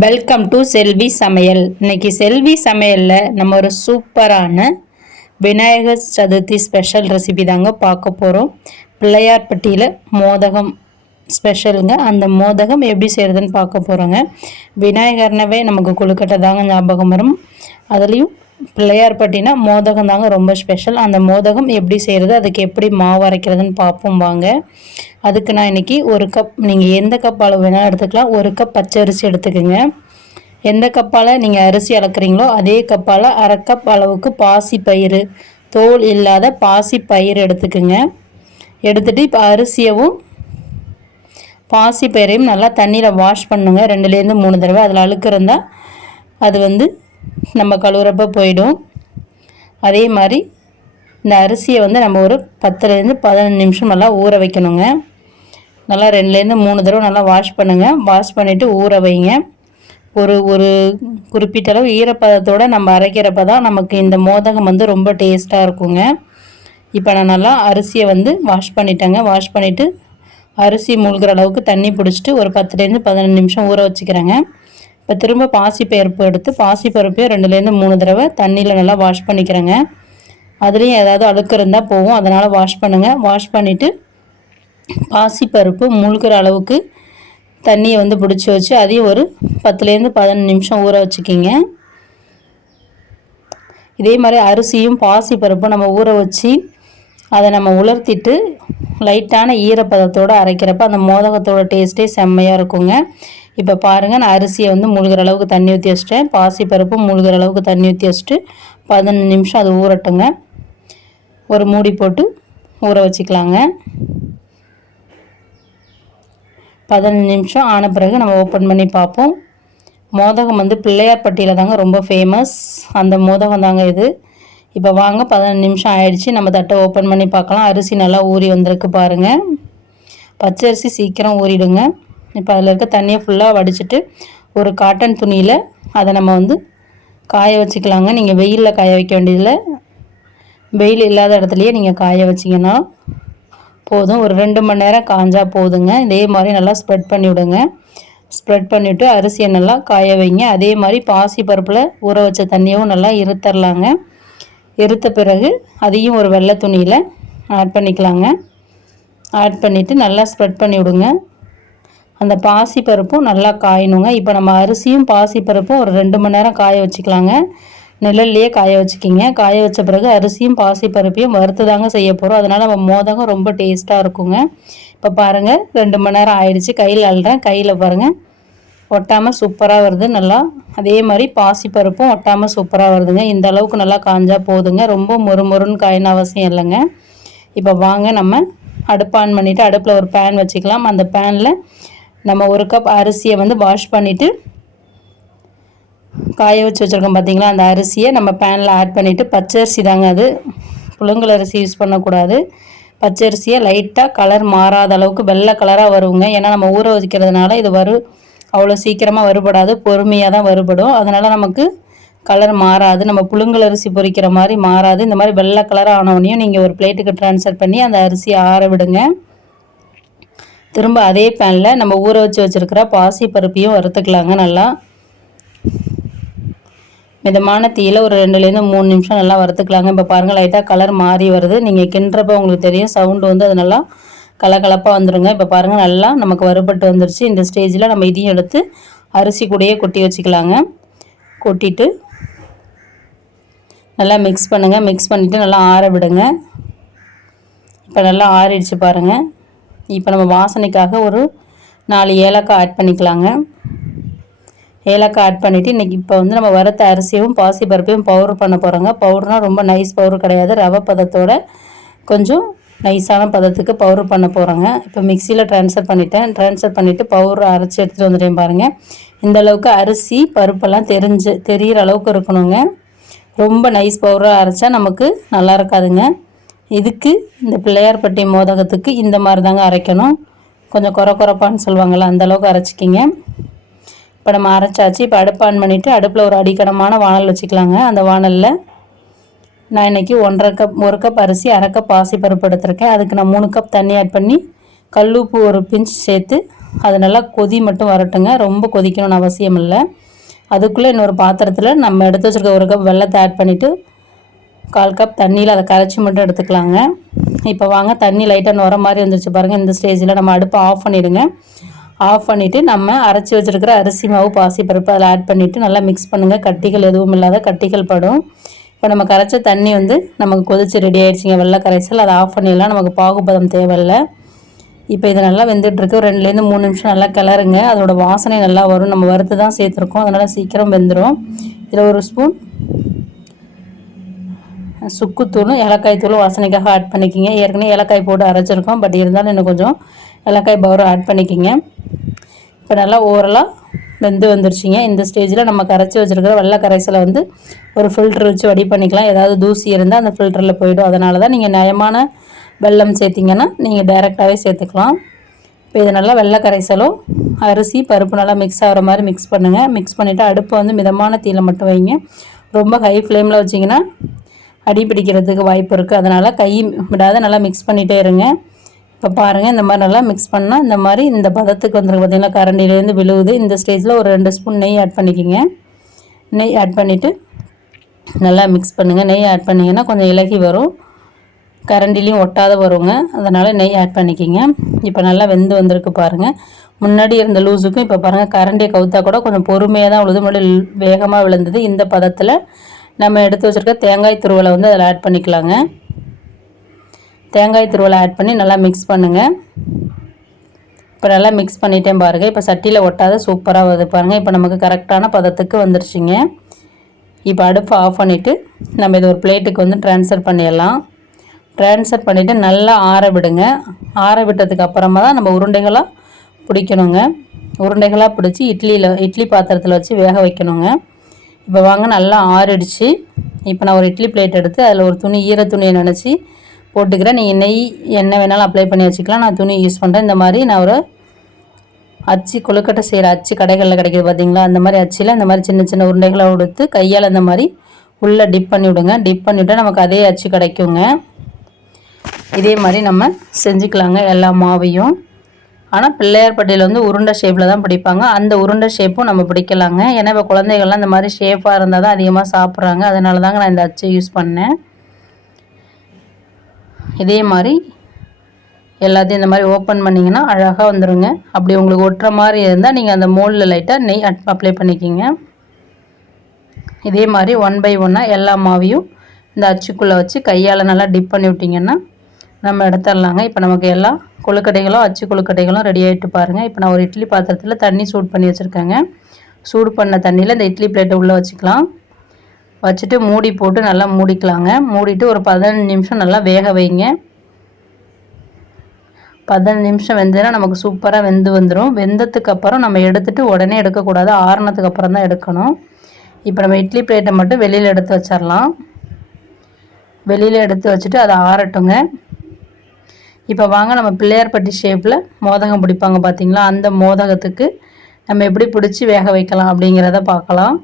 Welcome to செல்வி சமையல் இன்னைக்கு செல்வி சமையலில் நம்ம ஒரு சூப்பரான விநாயகர் சதுர்த்தி ஸ்பெஷல் ரெசிபி தாங்க பார்க்க போகிறோம் பிள்ளையார்பட்டியில் மோதகம் ஸ்பெஷலுங்க அந்த மோதகம் எப்படி செய்கிறதுன்னு பார்க்க போகிறோங்க விநாயகர்னவே நமக்கு கொழுக்கட்டை தாங்க ஞாபகம் வரும். அதுலேயும் பிள்ளையார்பட்டினா மோதகம் தாங்க ரொம்ப ஸ்பெஷல் அந்த மோதகம் எப்படி செய்கிறது அதுக்கு எப்படி மாவு அரைக்கிறதுன்னு பார்ப்போம் வாங்க. அதுக்கு நான் இன்றைக்கி ஒரு கப் நீங்கள் எந்த கப் அளவு வேணால் எடுத்துக்கலாம். ஒரு கப் பச்சை அரிசி எடுத்துக்கோங்க. எந்த கப்பால் நீங்கள் அரிசி அளக்குறீங்களோ அதே கப்பால் அரை கப் அளவுக்கு பாசி பயிறு தோல் இல்லாத பாசி பயிர் எடுத்துக்கோங்க. எடுத்துகிட்டு இப்போ அரிசியவும் பாசி பயிரையும் நல்லா தண்ணியில் வாஷ் பண்ணுங்க. ரெண்டுலேருந்து மூணு தடவை. அதில் அழுக்கு இருந்தால் அது வந்து நம்ம கழுவுறப்ப போயிடும். அதே மாதிரி இந்த அரிசியை வந்து நம்ம ஒரு பத்துலேருந்து பதினஞ்சு நிமிஷம் நல்லா ஊற வைக்கணுங்க. நல்லா ரெண்டுலேருந்து மூணு தடவை நல்லா வாஷ் பண்ணுங்கள் வாஷ் பண்ணிவிட்டு ஊற வைங்க. ஒரு ஒரு குறிப்பிட்ட அளவு ஈரப்பதத்தோடு நம்ம அரைக்கிறப்ப தான் நமக்கு இந்த மோதகம் வந்து ரொம்ப டேஸ்ட்டாக இருக்குங்க. இப்போ நான் நல்லா அரிசியை வந்து வாஷ் பண்ணிட்டேங்க. வாஷ் பண்ணிவிட்டு அரிசி மூழ்கிற அளவுக்கு தண்ணி பிடிச்சிட்டு ஒரு பத்துலேருந்து பதினஞ்சு நிமிஷம் ஊற வச்சுக்கிறேங்க. இப்போ திரும்ப பாசி பருப்பு எடுத்து பாசி பருப்பையும் ரெண்டுலேருந்து மூணு தடவை தண்ணியில் நல்லா வாஷ் பண்ணிக்கிறேங்க. அதுலேயும் ஏதாவது அழுக்கு இருந்தால் போகும். அதனால் வாஷ் பண்ணுங்கள் வாஷ் பண்ணிவிட்டு பாசி பருப்பு அளவுக்கு தண்ணியை வந்து பிடிச்சி வச்சு அதையும் ஒரு பத்துலேருந்து பதினஞ்சு நிமிஷம் ஊற வச்சுக்கிங்க. இதே மாதிரி அரிசியும் பாசி பருப்பும் நம்ம ஊற வச்சு அதை நம்ம உலர்த்திட்டு லைட்டான ஈரப்பதத்தோடு அரைக்கிறப்ப அந்த மோதகத்தோட டேஸ்ட்டே செம்மையாக இருக்குங்க. இப்போ பாருங்கள் நான் அரிசியை வந்து மூழ்கிற அளவுக்கு தண்ணி ஊற்றி வச்சிட்டேன். பாசி பருப்பும் அளவுக்கு தண்ணி ஊற்றி வச்சுட்டு பதினஞ்சு நிமிஷம் அது ஊறட்டுங்க. ஒரு மூடி போட்டு ஊற வச்சுக்கலாங்க. பதினஞ்சு நிமிஷம் ஆன பிறகு நம்ம ஓப்பன் பண்ணி பார்ப்போம். மோதகம் வந்து பிள்ளையார்பட்டியில் தாங்க ரொம்ப ஃபேமஸ் அந்த மோதகம் தாங்க இது. இப்போ வாங்க பதினஞ்சு நிமிஷம் ஆயிடுச்சு. நம்ம தட்டை ஓப்பன் பண்ணி பார்க்கலாம். அரிசி நல்லா ஊறி வந்திருக்கு பாருங்கள் பச்சை அரிசி சீக்கிரம் ஊறிடுங்க. இப்போ அதில் இருக்க தண்ணியை ஃபுல்லாக வடிச்சிட்டு ஒரு காட்டன் துணியில் அதை நம்ம வந்து காய வச்சுக்கலாங்க. நீங்கள் வெயிலில் காய வைக்க வேண்டியதில்லை. வெயில் இல்லாத இடத்துலையே நீங்கள் காய வச்சிங்கன்னா போதும். ஒரு ரெண்டு மணி நேரம் காஞ்சா போதுங்க. இதே மாதிரி நல்லா ஸ்ப்ரெட் பண்ணி விடுங்க. ஸ்ப்ரெட் பண்ணிவிட்டு அரிசியை நல்லா காய வைங்க. அதே மாதிரி பாசி பருப்பில் ஊற வச்ச தண்ணியும் நல்லா இருத்தரலாங்க. இருத்த பிறகு அதையும் ஒரு வெள்ளை துணியில் ஆட் பண்ணிக்கலாங்க. ஆட் பண்ணிவிட்டு நல்லா ஸ்ப்ரெட் பண்ணி விடுங்க. அந்த பாசி பருப்பும் நல்லா காயணுங்க. இப்போ நம்ம அரிசியும் பாசி பருப்பும் ஒரு ரெண்டு மணி நேரம் காய வச்சுக்கலாங்க. நிழல்லையே காய வச்சுக்கிங்க. காய வச்ச பிறகு அரிசியும் பாசி பருப்பையும் வறுத்து தாங்க செய்ய போகிறோம் அதனால் நம்ம மோதகம் ரொம்ப டேஸ்ட்டாக இருக்குங்க. இப்போ பாருங்கள் ரெண்டு மணி நேரம் ஆயிடுச்சு. கையில் அள்ளுறேன். கையில் பாருங்கள் ஒட்டாமல் சூப்பராக வருது. நல்லா அதே மாதிரி பாசி பருப்பும் ஒட்டாமல் சூப்பராக வருதுங்க. இந்த அளவுக்கு நல்லா காஞ்சா போதுங்க. ரொம்ப மொறு மொறுன்னு காயின அவசியம் இல்லைங்க. இப்போ வாங்க நம்ம அடுப்பு ஆன் பண்ணிவிட்டு அடுப்பில் ஒரு பேன் வச்சுக்கலாம். அந்த பேனில் நம்ம ஒரு கப் அரிசியை வந்து வாஷ் பண்ணிவிட்டு காய வச்சு வச்சுருக்கோம் பார்த்தீங்களா அந்த அரிசியை நம்ம பேனில் ஆட் பண்ணிவிட்டு பச்சை அரிசி தாங்க அது. புழுங்கல் அரிசி யூஸ் பண்ணக்கூடாது. பச்சரிசியை லைட்டாக கலர் மாறாத அளவுக்கு வெள்ளை கலராக வருங்க. ஏன்னா நம்ம ஊற வைக்கிறதுனால இது வரும் அவ்வளோ சீக்கிரமாக வருபடாது. பொறுமையாக தான் வருபடும். அதனால் நமக்கு கலர் மாறாது. நம்ம புழுங்கல் அரிசி பொரிக்கிற மாதிரி மாறாது. இந்த மாதிரி வெள்ளை கலர் ஆனவொன்னையும் நீங்கள் ஒரு பிளேட்டுக்கு ட்ரான்ஸ்ஃபர் பண்ணி அந்த அரிசியை ஆற விடுங்க. திரும்ப அதே பேனில் நம்ம ஊற வச்சு வச்சுருக்கிற பாசி பருப்பையும் வறுத்துக்கலாங்க நல்லா. மிதமான தீயில் ஒரு ரெண்டுலேருந்து மூணு நிமிஷம் நல்லா வறுத்துக்கலாங்க. இப்போ பாருங்கள் லைட்டாக கலர் மாறி வருது. நீங்கள் கிண்டுறப்ப உங்களுக்கு தெரியும் சவுண்டு வந்து அது நல்லா கலகலப்பாக வந்துடுங்க இப்போ பாருங்கள் நல்லா நமக்கு வறுபட்டு வந்துருச்சு. இந்த ஸ்டேஜில் நம்ம இதையும் எடுத்து அரிசி கூடயே கொட்டி வச்சுக்கலாங்க. கொட்டிட்டு நல்லா மிக்ஸ் பண்ணுங்கள் மிக்ஸ் பண்ணிவிட்டு நல்லா ஆற விடுங்க. இப்போ நல்லா ஆறிடுச்சு பாருங்கள் இப்போ நம்ம வாசனைக்காக ஒரு நாலு ஏலக்காய் ஆட் பண்ணிக்கலாங்க. ஏலக்காய் ஆட் பண்ணிவிட்டு இன்றைக்கி இப்போ வந்து நம்ம வறுத்த அரிசியும் பாசி பருப்பையும் பவுடர் பண்ண போகிறோங்க பவுடர்னால் ரொம்ப நைஸ் பவுடர் கிடையாது. ரவை பதத்தோட கொஞ்சம் நைஸான பதத்துக்கு பவுடர் பண்ண போகிறோங்க இப்போ மிக்சியில் ட்ரான்ஸ்ஃபர் பண்ணிட்டேன். ட்ரான்ஸ்ஃபர் பண்ணிவிட்டு பவுடர் அரைச்சி எடுத்துகிட்டு வந்துட்டேன் பாருங்கள் இந்த அளவுக்கு அரிசி பருப்பெல்லாம் தெரிஞ்சு தெரிகிற அளவுக்கு இருக்கணுங்க. ரொம்ப நைஸ் பவுடராக அரைச்சா நமக்கு நல்லா இருக்காதுங்க. இதுக்கு இந்த பிள்ளையார்பட்டி மோதகத்துக்கு இந்த மாதிரி தாங்க அரைக்கணும். கொஞ்சம் குறை குறைப்பான்னு சொல்லுவாங்கள்ல அந்தளவுக்கு அரைச்சிக்கிங்க. இப்போ நம்ம அரைச்சாச்சு. இப்போ அடுப்பு ஆன் பண்ணிவிட்டு அடுப்பில் ஒரு அடிக்கணமான வானல் வச்சுக்கலாங்க. அந்த வானலில் நான் இன்றைக்கி ஒன்றரை கப் ஒரு கப் அரிசி அரை கப் பாசி பருப்பு எடுத்திருக்கேன். அதுக்கு நான் மூணு கப் தண்ணி ஆட் பண்ணி கல்லுப்பு ஒரு பிஞ்ச் சேர்த்து அது நல்லா கொதி மட்டும் வரட்டுங்க. ரொம்ப கொதிக்கணும்னு அவசியம் இல்லை அதுக்குள்ளே இன்னொரு பாத்திரத்தில் நம்ம எடுத்து வச்சுருக்க ஒரு கப் வெள்ளத்தை ஆட் பண்ணிவிட்டு கால் கப் தண்ணியில் அதை கரைச்சி மட்டும் எடுத்துக்கலாங்க. இப்போ வாங்க தண்ணி லைட்டாக நுர மாதிரி வந்துருச்சு பாருங்கள் இந்த ஸ்டேஜில் நம்ம அடுப்பை ஆஃப் பண்ணிவிடுங்க ஆஃப் பண்ணிவிட்டு நம்ம அரைச்சி வச்சுருக்கிற அரிசி மாவு பாசிப்பருப்பு அதில் ஆட் பண்ணிவிட்டு நல்லா மிக்ஸ் பண்ணுங்கள் கட்டிகள் எதுவும் இல்லாத கட்டிகள் படும். இப்போ நம்ம கரைச்ச தண்ணி வந்து நமக்கு கொதிச்சு ரெடி ஆகிடுச்சிங்க வெள்ளை கரைசல் அதை ஆஃப் பண்ணிடலாம். நமக்கு பாகுபதம் தேவையில்லை. இப்போ இது நல்லா வெந்துட்டுருக்கு. ரெண்டுலேருந்து மூணு நிமிஷம் நல்லா கிளறுங்க. அதோட வாசனை நல்லா வரும். நம்ம வறுத்து தான் சேர்த்துருக்கோம். அதனால் சீக்கிரம் வெந்துடும் இதில் ஒரு ஸ்பூன் சுக்குத்தூளும் ஏலக்காய் தூளும் வாசனைக்காக ஆட் பண்ணிக்கிங்க. ஏற்கனவே ஏலக்காய் போட்டு அரைச்சிருக்கோம். பட் இருந்தாலும் இன்னும் கொஞ்சம் ஏலக்காய் பவுரம் ஆட் பண்ணிக்கிங்க. இப்போ நல்லா ஓரலாக வெந்து வந்துருச்சிங்க. இந்த ஸ்டேஜில் நம்ம கரைச்சி வச்சுருக்கிற வெள்ளை கரைசலை வந்து ஒரு ஃபில்ட்ரு வச்சு வடி பண்ணிக்கலாம். ஏதாவது தூசி இருந்தால் அந்த ஃபில்டரில் போயிடும். அதனால தான் நீங்கள் நயமான வெல்லம் சேர்த்திங்கன்னா நீங்கள் டைரெக்டாகவே சேர்த்துக்கலாம். இப்போ இது நல்லா வெள்ளை கரைசலும் அரிசி பருப்பு நல்லா மிக்ஸ் ஆகிற மாதிரி மிக்ஸ் பண்ணுங்கள் மிக்ஸ் பண்ணிவிட்டு அடுப்பை வந்து மிதமான தீயில் மட்டும் வைங்க. ரொம்ப ஹை ஃப்ளேமில் வச்சிங்கன்னா அடி பிடிக்கிறதுக்கு வாய்ப்பு இருக்குது அதனால் கை விடாத நல்லா மிக்ஸ் பண்ணிகிட்டே இருங்க. இப்போ பாருங்கள் இந்த மாதிரி நல்லா மிக்ஸ் பண்ணால் இந்த மாதிரி இந்த பதத்துக்கு வந்துருக்கு பார்த்திங்கன்னா கரண்டிலேருந்து விழுவுது. இந்த ஸ்டேஜில் ஒரு ரெண்டு ஸ்பூன் நெய் ஆட் பண்ணிக்கோங்க. நெய் ஆட் பண்ணிவிட்டு நல்லா மிக்ஸ் பண்ணுங்கள் நெய் ஆட் பண்ணிங்கன்னா கொஞ்சம் இலகி வரும். கரண்டிலையும் ஒட்டாத வருங்க. அதனால் நெய் ஆட் பண்ணிக்கிங்க. இப்போ நல்லா வெந்து வந்திருக்கு பாருங்கள் முன்னாடி இருந்த லூஸுக்கும் இப்போ பாருங்கள் கரண்டியை கவுத்தா கூட கொஞ்சம் பொறுமையாக தான் உழுது. முன்னாடி வேகமாக விழுந்தது. இந்த பதத்தில் நம்ம எடுத்து வச்சுருக்க தேங்காய் துருவலை வந்து அதில் ஆட் பண்ணிக்கலாங்க. தேங்காய் துருவலை ஆட் பண்ணி நல்லா மிக்ஸ் பண்ணுங்கள் இப்போ நல்லா மிக்ஸ் பண்ணிட்டேன் பாருங்கள் இப்போ சட்டியில் ஒட்டாத சூப்பராக வருது பாருங்கள் இப்போ நமக்கு கரெக்டான பதத்துக்கு வந்துருச்சுங்க. இப்போ அடுப்பு ஆஃப் பண்ணிவிட்டு நம்ம இதை ஒரு பிளேட்டுக்கு வந்து ட்ரான்ஸ்ஃபர் பண்ணிடலாம். ட்ரான்ஸ்ஃபர் பண்ணிவிட்டு நல்லா ஆற விடுங்க. ஆற விட்டதுக்கு அப்புறமா தான் நம்ம உருண்டைகளாக பிடிக்கணுங்க. உருண்டைகளாக பிடிச்சி இட்லியில் இட்லி பாத்திரத்தில் வச்சு வேக வைக்கணுங்க. இப்போ வாங்க நல்லா ஆறிடுச்சு. இப்போ நான் ஒரு இட்லி பிளேட் எடுத்து அதில் ஒரு துணி ஈர துணியை நினச்சி போட்டுக்கிறேன். நீங்கள் நெய் என்ன வேணாலும் அப்ளை பண்ணி வச்சுக்கலாம். நான் துணி யூஸ் பண்ணுறேன் இந்த மாதிரி நான் ஒரு அச்சு கொழுக்கட்டை செய்கிற அச்சு கடைகளில் கிடைக்கிது பார்த்தீங்களா? அந்த மாதிரி அச்சில் இந்த மாதிரி சின்ன சின்ன உருண்டைகளை கொடுத்து கையால் இந்த மாதிரி உள்ளே டிப் பண்ணி விடுங்க. டிப் பண்ணிவிட்டால் நமக்கு அதே அச்சு கிடைக்குங்க. இதே மாதிரி நம்ம செஞ்சுக்கலாங்க. எல்லா மாவையும். ஆனால் பிள்ளையார் பட்டியில் வந்து உருண்டை ஷேப்பில் தான் பிடிப்பாங்க. அந்த உருண்டை ஷேப்பும் நம்ம பிடிக்கலாங்க. ஏன்னா இப்போ குழந்தைகள்லாம் இந்த மாதிரி ஷேப்பாக இருந்தால் தான் அதிகமாக சாப்பிட்றாங்க. அதனால தாங்க நான் இந்த அச்சை யூஸ் பண்ணேன். இதே மாதிரி எல்லாத்தையும் இந்த மாதிரி ஓப்பன் பண்ணிங்கன்னா அழகாக வந்துடுங்க அப்படி உங்களுக்கு ஒட்டுற மாதிரி இருந்தால் நீங்கள் அந்த மோல்டில் லைட்டாக நெய் அப்ளை பண்ணிக்கிங்க. இதே மாதிரி ஒன் பை ஒன்னாக எல்லா மாவையும் இந்த அச்சுக்குள்ளே வச்சு கையால் நல்லா டிப் பண்ணி விட்டிங்கன்னா நம்ம எடுத்துடலாங்க. இப்போ நமக்கு எல்லா கொழுக்கட்டைகளும் அச்சு கொழுக்கட்டைகளும் ரெடி ஆகிட்டு பாருங்கள் இப்போ நான் ஒரு இட்லி பாத்திரத்தில் தண்ணி சூட் பண்ணி வச்சுருக்கேங்க. சூடு பண்ண தண்ணியில் இந்த இட்லி பிளேட்டை உள்ளே வச்சுக்கலாம். வச்சுட்டு மூடி போட்டு நல்லா மூடிக்கலாங்க. மூடிட்டு ஒரு பதினஞ்சு நிமிஷம் நல்லா வேக வைங்க. பதினஞ்சு நிமிஷம் வெந்ததுன்னா நமக்கு சூப்பராக வெந்து வந்துடும் வெந்ததுக்கு அப்புறம் நம்ம எடுத்துகிட்டு உடனே எடுக்கக்கூடாது. ஆறுனதுக்கு அப்புறம் தான் எடுக்கணும். இப்போ நம்ம இட்லி பிளேட்டை மட்டும் வெளியில் எடுத்து வச்சிடலாம். வெளியில் எடுத்து வச்சுட்டு அதை ஆறட்டுங்க. இப்போ வாங்க நம்ம பிள்ளையார்பட்டி ஷேப்பில் மோதகம் பிடிப்பாங்க பார்த்தீங்களா அந்த மோதகத்துக்கு நம்ம எப்படி பிடிச்சி வேக வைக்கலாம் அப்படிங்கிறத பார்க்கலாம்.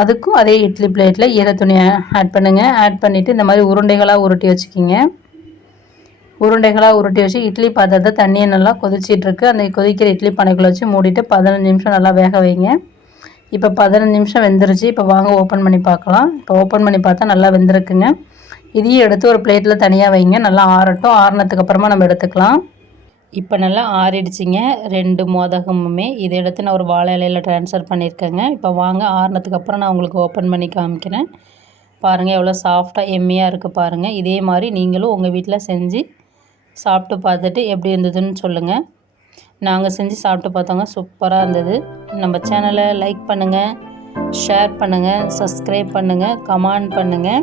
அதுக்கும் அதே இட்லி பிளேட்டில் ஈர துணியை ஆட் பண்ணுங்கள் ஆட் பண்ணிவிட்டு இந்த மாதிரி உருண்டைகளாக உருட்டி வச்சுக்கிங்க. உருண்டைகளாக உருட்டி வச்சு இட்லி பாத்திரத்தை தண்ணியை நல்லா கொதிச்சிட்ருக்கு அந்த கொதிக்கிற இட்லி பானைக்குள்ளே வச்சு மூடிட்டு பதினஞ்சு நிமிஷம் நல்லா வேக வைங்க. இப்போ பதினஞ்சு நிமிஷம் வெந்துருச்சு. இப்போ வாங்க ஓப்பன் பண்ணி பார்க்கலாம். இப்போ ஓப்பன் பண்ணி பார்த்தா நல்லா வெந்திருக்குங்க. இதையும் எடுத்து ஒரு பிளேட்டில் தனியாக வைங்க. நல்லா ஆறட்டும். ஆறினதுக்கு அப்புறமா நம்ம எடுத்துக்கலாம். இப்போ நல்லா ஆறிடுச்சிங்க. ரெண்டு மோதகமுமே. இதை எடுத்து நான் ஒரு வாழை இலையில் ட்ரான்ஸ்ஃபர் பண்ணியிருக்கேங்க இப்போ வாங்க. ஆறினதுக்கு அப்புறம் நான் உங்களுக்கு ஓப்பன் பண்ணி காமிக்கிறேன். பாருங்கள் எவ்வளோ சாஃப்டாக எம்மியாக இருக்குது பாருங்கள் இதே மாதிரி நீங்களும் உங்கள் வீட்டில் செஞ்சு சாப்பிட்டு பார்த்துட்டு எப்படி இருந்ததுன்னு சொல்லுங்கள் நாங்கள் செஞ்சு சாப்பிட்டு பார்த்தோங்க. சூப்பராக இருந்தது. நம்ம சேனலை லைக் பண்ணுங்கள் ஷேர் பண்ணுங்கள் சப்ஸ்கிரைப் பண்ணுங்கள் கமெண்ட் பண்ணுங்கள்